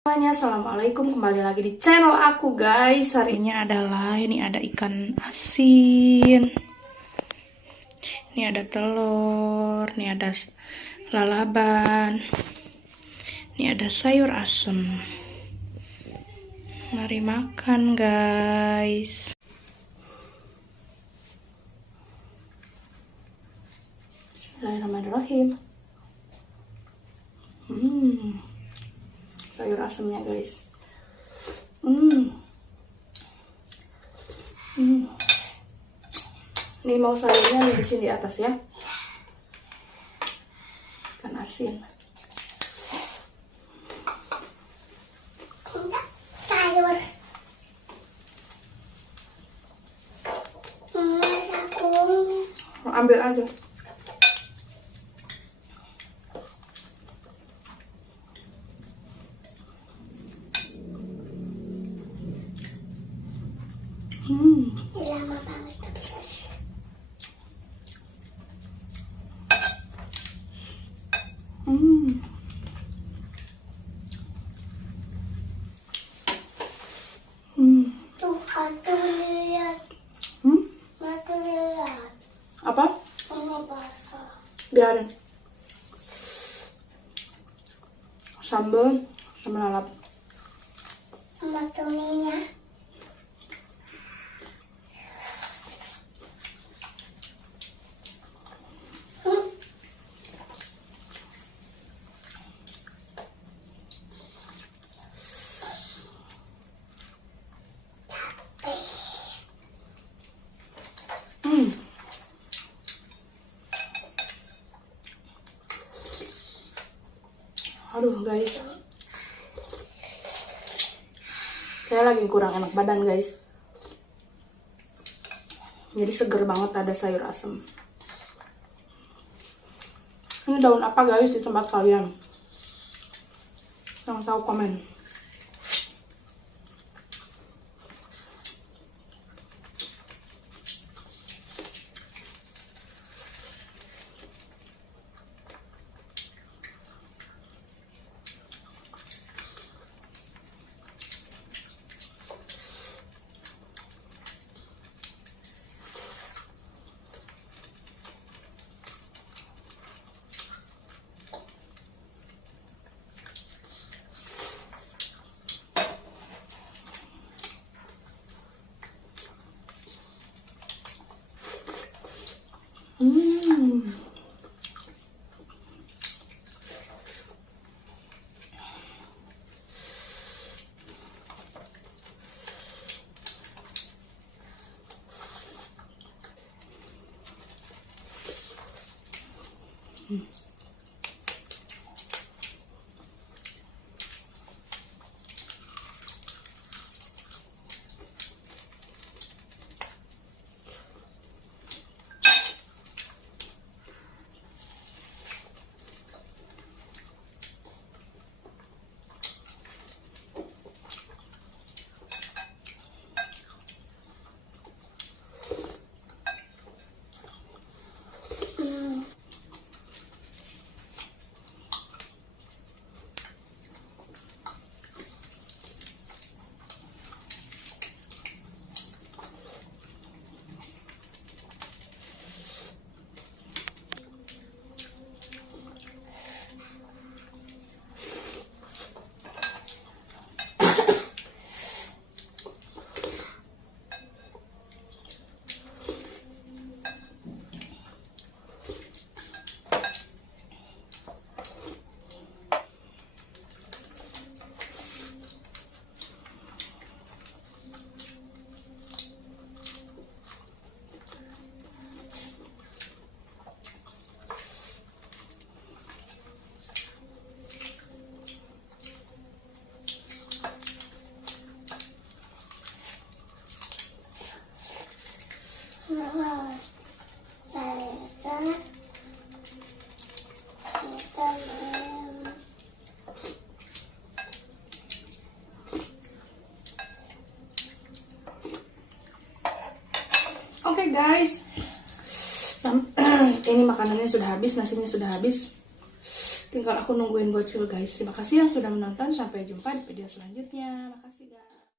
Semuanya, assalamualaikum, kembali lagi di channel aku guys. Hari ini adalah ada ikan asin, ini ada telur, ini ada lalaban, ini ada sayur asem. Mari makan guys. Bismillahirrahmanirrahim. Sayur asemnya guys. Ini mau sayurnya di sini di atas ya. Ikan asin. Sayur. Ambil aja. Lama banget tapi sih. Tuh, aku lihat. Aku lihat. Apa? Ini basah. Biarin. Sambal sama lalap. Sama tuminya. Aduh guys, saya lagi kurang enak badan guys. Jadi seger banget, ada sayur asem. Ini daun apa guys di tempat kalian? Yang tahu komen. Oke guys, ini makanannya sudah habis, nasinya sudah habis. tinggal aku nungguin bocil guys. Terima kasih yang sudah menonton, sampai jumpa di video selanjutnya. Makasih guys.